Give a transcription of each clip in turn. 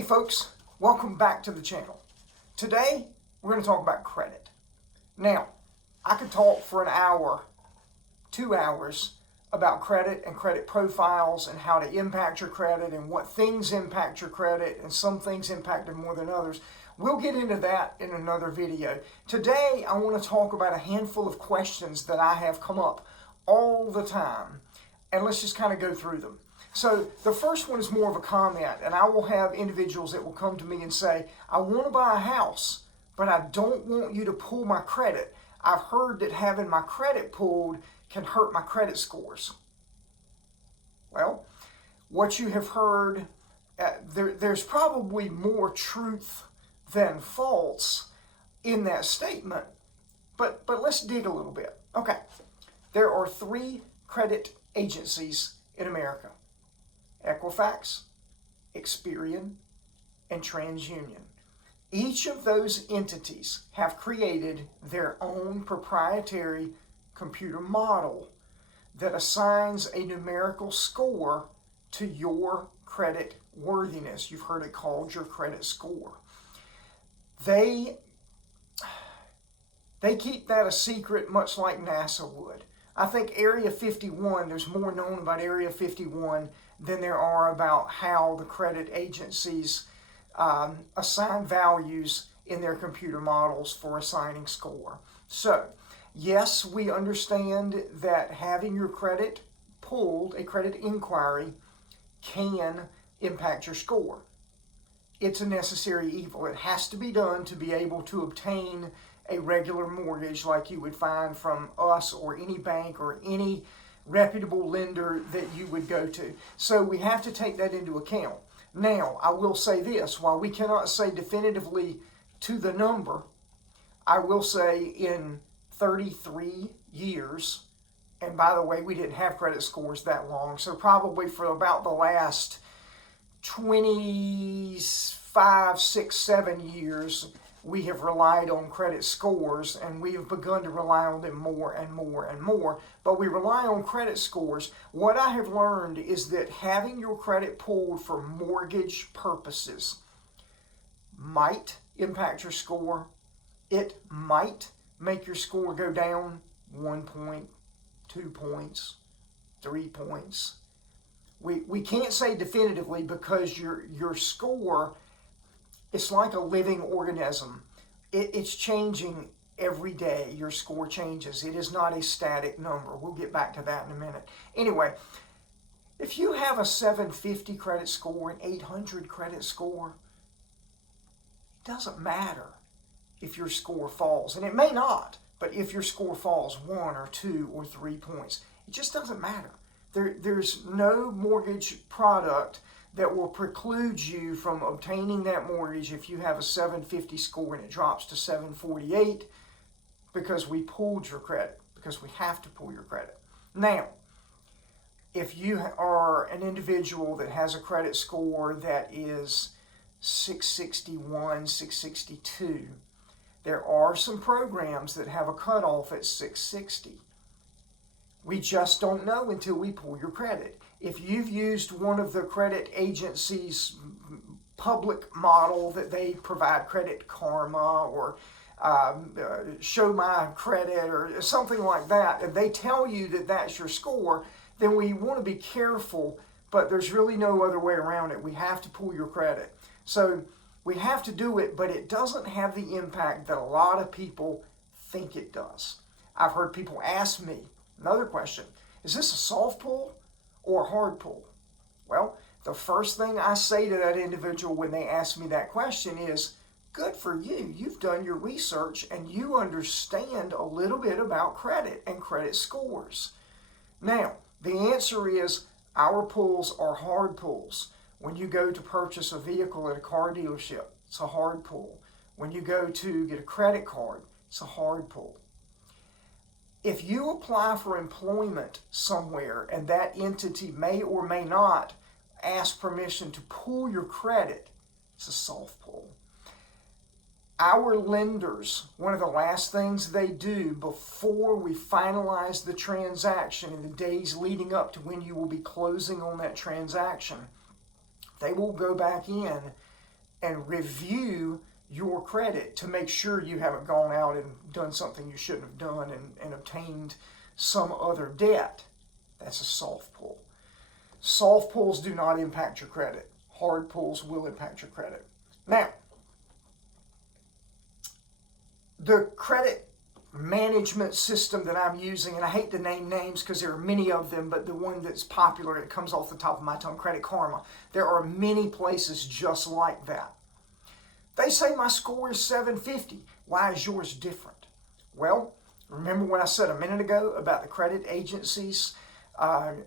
Hey folks, welcome back to the channel. Today, we're going to talk about credit. Now, I could talk for an hour, 2 hours, about credit and credit profiles and how to impact your credit and what things impact your credit and some things impact it more than others. We'll get into that in another video. Today, I want to talk about a handful of questions that I have come up all the time, and let's just kind of go through them. So the first one is more of a comment, and I will have individuals that will come to me and say, I want to buy a house, but I don't want you to pull my credit. I've heard that having my credit pulled can hurt my credit scores. Well, what you have heard, there's probably more truth than false in that statement, but let's dig a little bit. Okay, there are 3 credit agencies in America: Equifax, Experian, and TransUnion. Each of those entities have created their own proprietary computer model that assigns a numerical score to your credit worthiness. You've heard it called your credit score. They keep that a secret, much like NASA would. I think Area 51, there's more known about Area 51 than there are about how the credit agencies assign values in their computer models for assigning score. So, yes, we understand that having your credit pulled, a credit inquiry, can impact your score. It's a necessary evil. It has to be done to be able to obtain a regular mortgage like you would find from us or any bank or any reputable lender that you would go to. So we have to take that into account. Now, I will say this, while we cannot say definitively to the number, I will say in 33 years, and by the way, we didn't have credit scores that long, so probably for about the last 25, 6, 7 years, we have relied on credit scores, and we have begun to rely on them more and more and more. But we rely on credit scores. What I have learned is that having your credit pulled for mortgage purposes might impact your score. It might make your score go down 1 point, 2 points, 3 points. We can't say definitively because your score, it's like a living organism. It's changing every day. Your score changes. It is not a static number. We'll get back to that in a minute. Anyway, if you have a 750 credit score, an 800 credit score, it doesn't matter if your score falls. And it may not, but if your score falls 1 or 2 or 3 points, it just doesn't matter. There's no mortgage product that will preclude you from obtaining that mortgage if you have a 750 score and it drops to 748 because we pulled your credit, because we have to pull your credit. Now, if you are an individual that has a credit score that is 661, 662, there are some programs that have a cutoff at 660. We just don't know until we pull your credit. If you've used one of the credit agencies' public model that they provide, Credit Karma or Show My Credit or something like that, and they tell you that that's your score, then we want to be careful, but there's really no other way around it. We have to pull your credit. So we have to do it, but it doesn't have the impact that a lot of people think it does. I've heard people ask me, another question, is this a soft pull or a hard pull? Well, the first thing I say to that individual when they ask me that question is, good for you. You've done your research and you understand a little bit about credit and credit scores. Now, the answer is our pulls are hard pulls. When you go to purchase a vehicle at a car dealership, it's a hard pull. When you go to get a credit card, it's a hard pull. If you apply for employment somewhere and that entity may or may not ask permission to pull your credit, it's a soft pull. Our lenders, one of the last things they do before we finalize the transaction in the days leading up to when you will be closing on that transaction, they will go back in and review your credit to make sure you haven't gone out and done something you shouldn't have done and obtained some other debt. That's a soft pull. Soft pulls do not impact your credit. Hard pulls will impact your credit. Now, the credit management system that I'm using, and I hate to name names because there are many of them, but the one that's popular, it comes off the top of my tongue, Credit Karma. There are many places just like that. They say my score is 750. Why is yours different? Well, remember what I said a minute ago about the credit agencies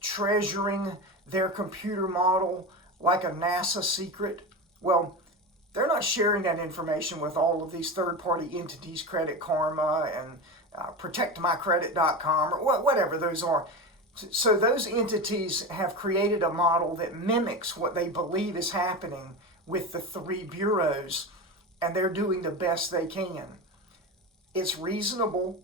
treasuring their computer model like a NASA secret? Well, they're not sharing that information with all of these third-party entities, Credit Karma and ProtectMyCredit.com or whatever those are. So those entities have created a model that mimics what they believe is happening with the three bureaus, and they're doing the best they can. It's reasonable,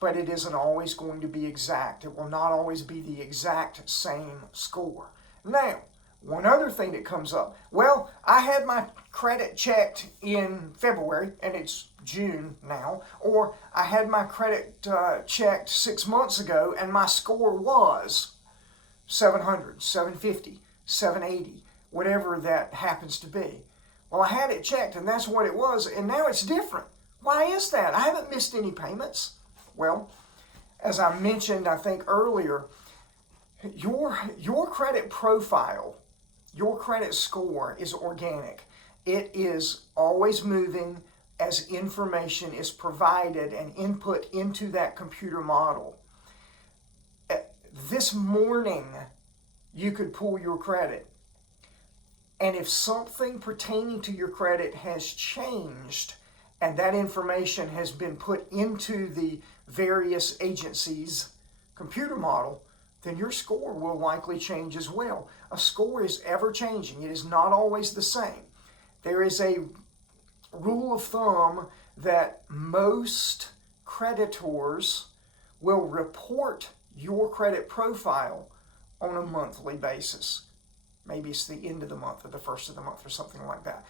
but it isn't always going to be exact. It will not always be the exact same score. Now, one other thing that comes up, well, I had my credit checked in February, and it's June now, or I had my credit checked 6 months ago, and my score was 700, 750, 780, whatever that happens to be. Well, I had it checked, and that's what it was, and now it's different. Why is that? I haven't missed any payments. Well, as I mentioned, I think earlier, your credit profile, your credit score is organic. It is always moving as information is provided and input into that computer model. This morning, you could pull your credit. And if something pertaining to your credit has changed and that information has been put into the various agencies' computer model, then your score will likely change as well. A score is ever changing. It is not always the same. There is a rule of thumb that most creditors will report your credit profile on a monthly basis. Maybe it's the end of the month or the first of the month or something like that.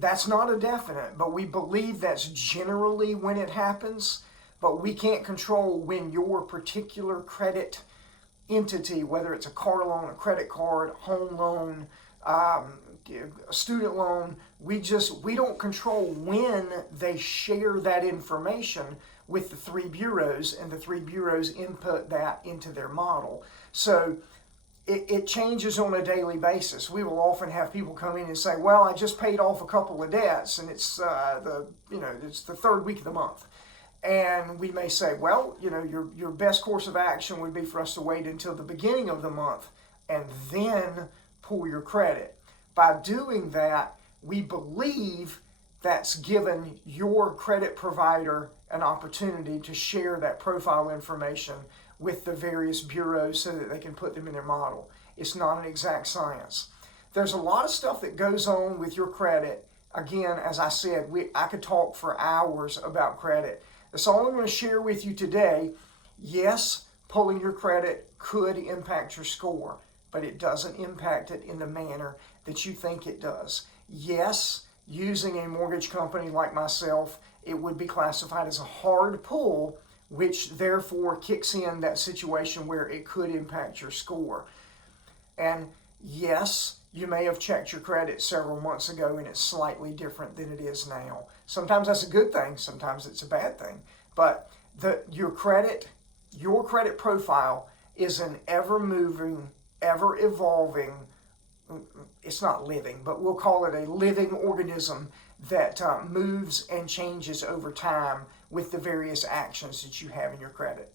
That's not a definite, but we believe that's generally when it happens, but we can't control when your particular credit entity, whether it's a car loan, a credit card, home loan, a student loan, we don't control when they share that information with the three bureaus, and the three bureaus input that into their model. So it changes on a daily basis. We will often have people come in and say, well, I just paid off a couple of debts, and it's it's the third week of the month. And we may say, well, your best course of action would be for us to wait until the beginning of the month and then pull your credit. By doing that, we believe that's given your credit provider an opportunity to share that profile information with the various bureaus so that they can put them in their model. It's not an exact science. There's a lot of stuff that goes on with your credit. Again, as I said, I could talk for hours about credit. That's all I'm going to share with you today. Yes, pulling your credit could impact your score, but it doesn't impact it in the manner that you think it does. Yes, using a mortgage company like myself, it would be classified as a hard pull, which therefore kicks in that situation where it could impact your score. And yes, you may have checked your credit several months ago and it's slightly different than it is now. Sometimes that's a good thing, sometimes it's a bad thing. But your credit profile is an ever-moving, ever-evolving, it's not living, but we'll call it a living organism that moves and changes over time with the various actions that you have in your credit.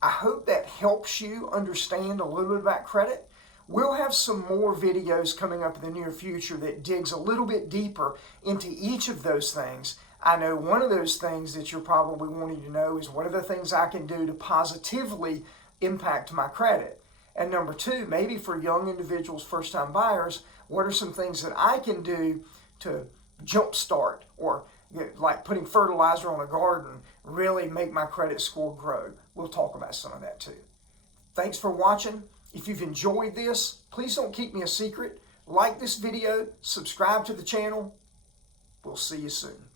I hope that helps you understand a little bit about credit. We'll have some more videos coming up in the near future that digs a little bit deeper into each of those things. I know one of those things that you're probably wanting to know is what are the things I can do to positively impact my credit? And number two, maybe for young individuals, first-time buyers, what are some things that I can do to jumpstart or like putting fertilizer on a garden, really make my credit score grow? We'll talk about some of that too. Thanks for watching. If you've enjoyed this, please don't keep me a secret. Like this video, subscribe to the channel. We'll see you soon.